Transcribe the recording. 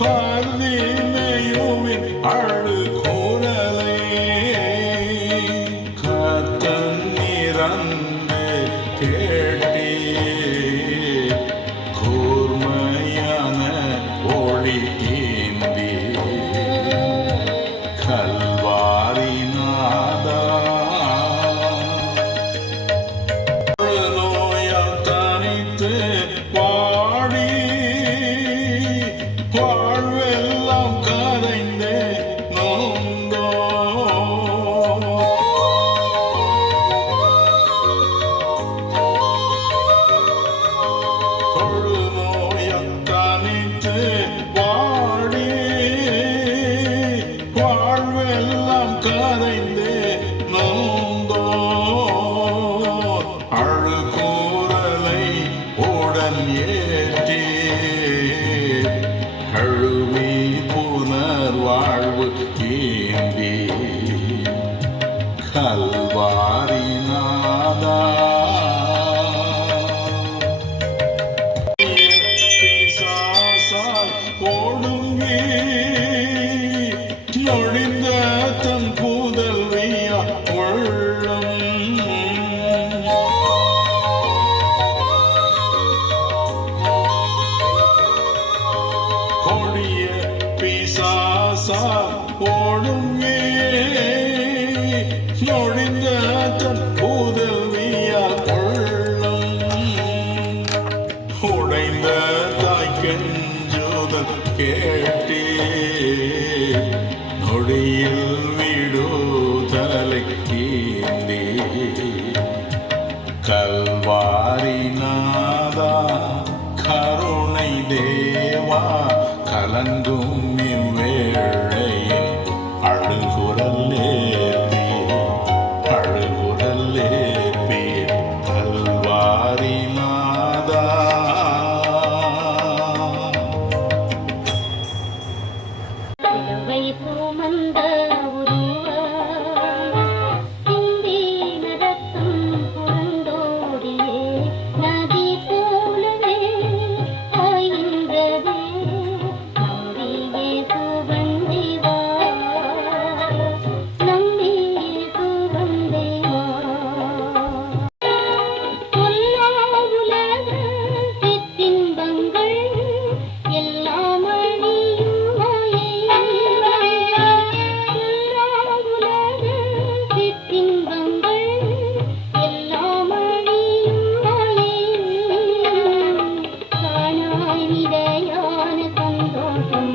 பார்திமேயுவின் அழுகுரலை கர்த்தன் இறந்து கேட்டே கூர்மையான ஒளி ஏந்தி கல்வாரி நாதா நோயால் தனித்து வாடி வாழ்வெல்லாம் கரைந்தே நொந்தோ தொழுநோயால் தனித்து வாடி வாழ்வெல்லாம் கரைந்தே நொந்தோ அழுகூரலை உடன் ஏற்றி அழுவி புனர்வாழ்வு ஏந்தி கல்வாரி நாதா பிசாசால் ஒடுங்கி நொழிந்த தன் புதல்வியா உள்ளம் கொடிய பிசாசால் ஒடுங்கி நொழிந்த தன் புதல்வியா உள்ளம் உடைந்த தாய் கெஞ்சுதல் கேட்டே நொடியில் விடுதலை ஏந்தி கல்வாரி நாதா கருணை தேவா கலங்கும் இவ்வேளையில் அழுகுரல்லேற்பி கல்வாரி நாதா சிலுவை சுமந்த உருவம் சிந்தின ரத்தம் புரண்டோடியே நதி போலவே பாய்கின்றதே நம்பியே சுவந்தே வா நம்பியே சுவந்தே வா பொல்லா உலக சிற்றின்பங்கள் எல்லாம் அழியும் மாயை பொல்லா உலக சிற்றின்பங்கள் எல்லாம் அழியும் மாயை காணாய் நிலையான சந்தோஷம்